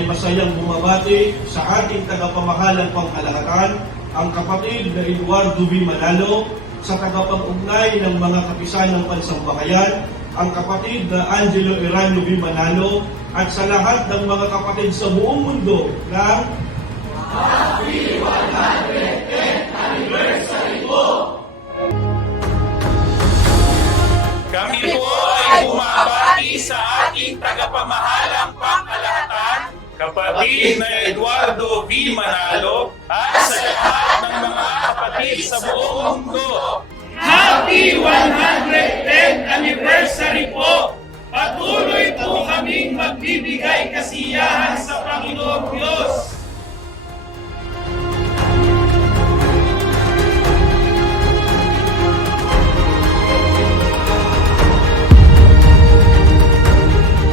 ay masayang bumabati sa ating tagapamahalang pangkalahatan, ang kapatid na Eduardo V. Manalo, sa tagapag-ugnay ng mga kapisan ng Pansambahayan, ang kapatid na Angelo Eranio V. Manalo, at sa lahat ng mga kapatid sa buong mundo ng Happy 110th Anniversary po! Kami po ay bumabati sa ating tagapamahalang pangkalahatan, kapatid na Eduardo V. Manalo, at sa lahat ng mga kapatid sa buong mundo. Happy 110th Anniversary po! Patuloy po kaming magbibigay kasiyahan sa Panginoong Diyos